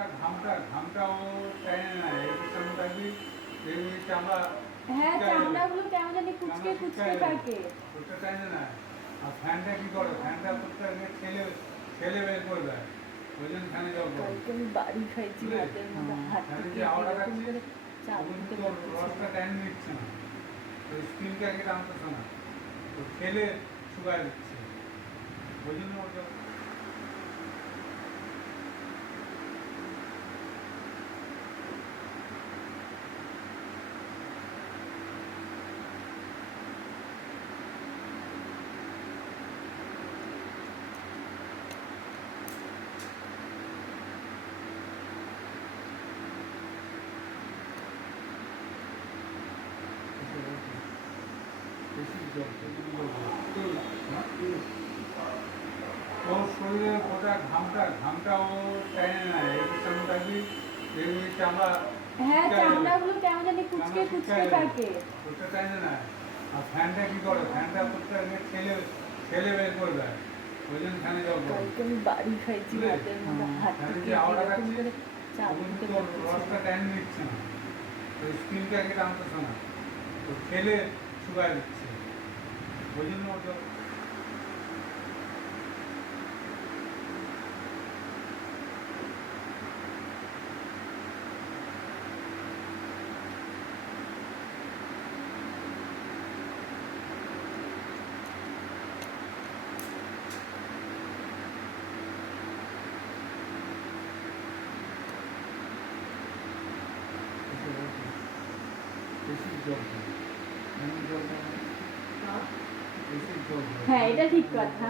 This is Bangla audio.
ওটা ঘামটাও টাইনে না, এই বিছানো থাকবি দেখবি চামড়া। হ্যাঁ, চামড়াগুলো কেমন জানি কুচকে কুচকে থাকে। ওটা টাইনে না। আর ফ্যানটা কি করে, ফ্যানটা প্রত্যেককে ঠেলে ঠেলে বের করে দেয়, ওই জন্য ফ্যানে জল পড়ে। কালকে আমি বাড়ি খাইছি রাতের মধ্যে হাত ফ্যানে থেকে যে হাওয়াটা এরকম খাচ্ছে করে চাপ ওগুলো দিতে তোর পারতেছি রসটা না। টাইম নিচ্ছে না, ওই স্কিনটাকে টানতেছে না, তো ঠেলে শুকায় দিচ্ছে, ওই জন্য ওটা। ওর শরীরে গোটা ঘামটাও টাইনে না, এই বিছানো থাকবি দেখবি চামড়া। হ্যাঁ, চামড়াগুলো কেমন জানি কুচকে কুচকে থাকে। ওটা টাইনে না। আর ফ্যানটা কি করে, ফ্যানটা প্রত্যেককে ঠেলে ঠেলে বের করে দেয়, ওই জন্য ফ্যানে জল পড়ে। কালকে আমি বাড়ি খাইছি রাতের মধ্যে হাত ফ্যানে থেকে যে হাওয়াটা এরকম খাচ্ছে করে চাপ ওগুলো দিতে তোর পারতেছি রসটা না। টাইম নিচ্ছে না, ওই স্কিনটাকে টানতেছে না, তো ঠেলে শুকায় দিচ্ছে, ওই জন্য ওটা। বেশি জল খায়, বেশি জল খায়। হ্যাঁ, এটা ঠিক কথা।